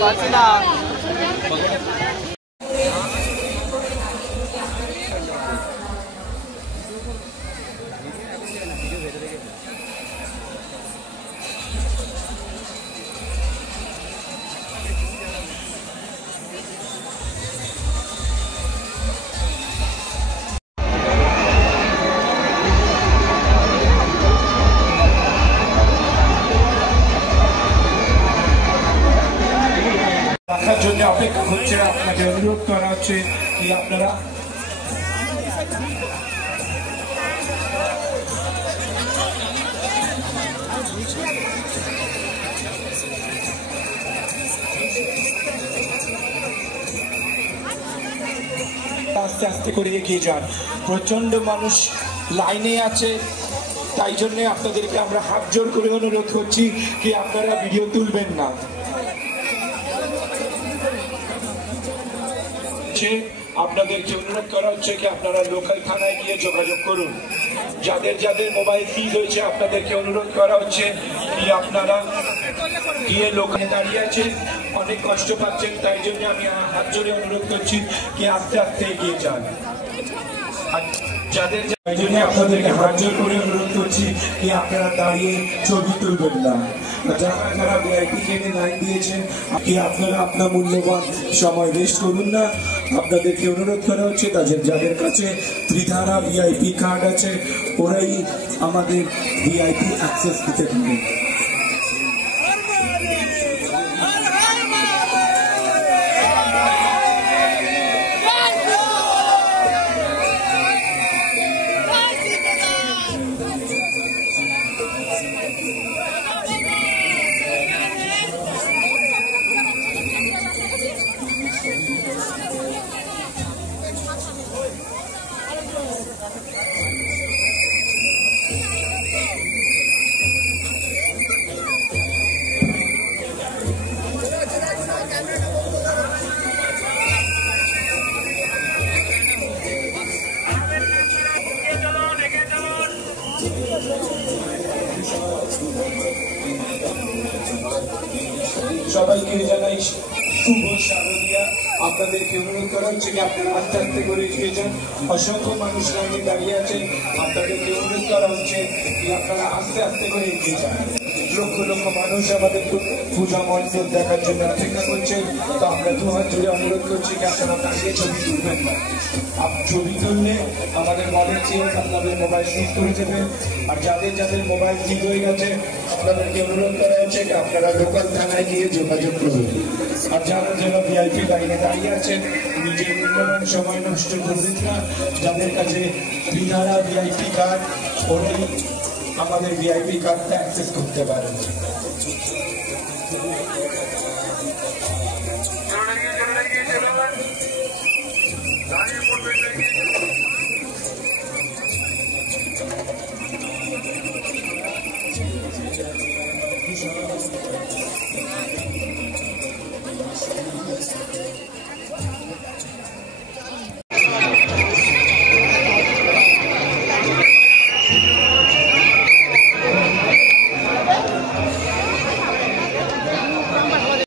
পারছি না। দেখার জন্য অপেক্ষা হচ্ছে, আপনাকে অনুরোধ করা হচ্ছে কি আপনারা আস্তে আস্তে করে এগিয়ে যান। প্রচন্ড মানুষ লাইনে আছে, তাই জন্য আপনাদেরকে আমরা হাত জোর করে অনুরোধ করছি কি আপনারা ভিডিও তুলবেন না। আপনাদেরকে অনুরোধ করা হচ্ছে কি আপনারা লোকাল থানায় গিয়ে যোগাযোগ করুন। যাদের যাদের মোবাইল সিজ হয়েছে আপনাদেরকে অনুরোধ করা হচ্ছে কি আপনারা গিয়ে লোকালে দাঁড়িয়ে আছেন, অনেক কষ্ট পাচ্ছেন, তাই জন্য আমি হাত জোরে অনুরোধ করছি কি আস্তে আস্তে এগিয়ে যান। যাদের তাই জন্য আপনাদেরকে হাত জোর করে অনুরোধ করছি কি আপনারা দাঁড়িয়ে ছবি তুলবেন না। যারা যারা ভিআইপি ট্রেনে লাইন দিয়েছেন কি আপনারা আপনার মূল্যবান সময় ওয়েস্ট করুন না। আপনাদেরকে অনুরোধ করা হচ্ছে তাদের যাদের কাছে ত্রিধারা ভিআইপি কার্ড আছে ওরাই আমাদের ভিআইপি অ্যাক্সেস দিতে পারে। সবাইকে জানাই শুভ শারদীয়া। আপনাদেরকে অনুরোধ করা হচ্ছে কি আপনারা আস্তে আস্তে করে এগিয়ে যান। অসংখ্য মানুষ লাইনে দাঁড়িয়ে আছেন, আপনাদেরকে অনুরোধ করা হচ্ছে কি আপনারা আস্তে আস্তে করে এগিয়ে যান। লক্ষ লক্ষ মানুষ আমাদের পূজা মণ্ডপ দেখার জন্য অপেক্ষা করছেন, তো আমরা দু হাত জুড়ে অনুরোধ করছি কি আপনারা দাঁড়িয়ে ছবি তুলবেন না। ছবি তুললে আমাদের মনের চেয়ে আপনাদের মোবাইল সিজ করে দেবেন। আর যাদের যাদের মোবাইল ঠিক হয়ে গেছে আপনাদেরকে অনুরোধ করা হচ্ছে যে আপনারা লোকাল থানায় গিয়ে যোগাযোগ করুন। আর যারা যেন ভিআইপি লাইনে দাঁড়িয়ে আছেন নিজের মূল্যবান সময় নষ্ট করবেন না। যাদের কাছে ত্রিধারা ভিআইপি কার্ড ওরাই আমাদের ভিআইপি কার্ডটা অ্যাক্সেস করতে পারেন।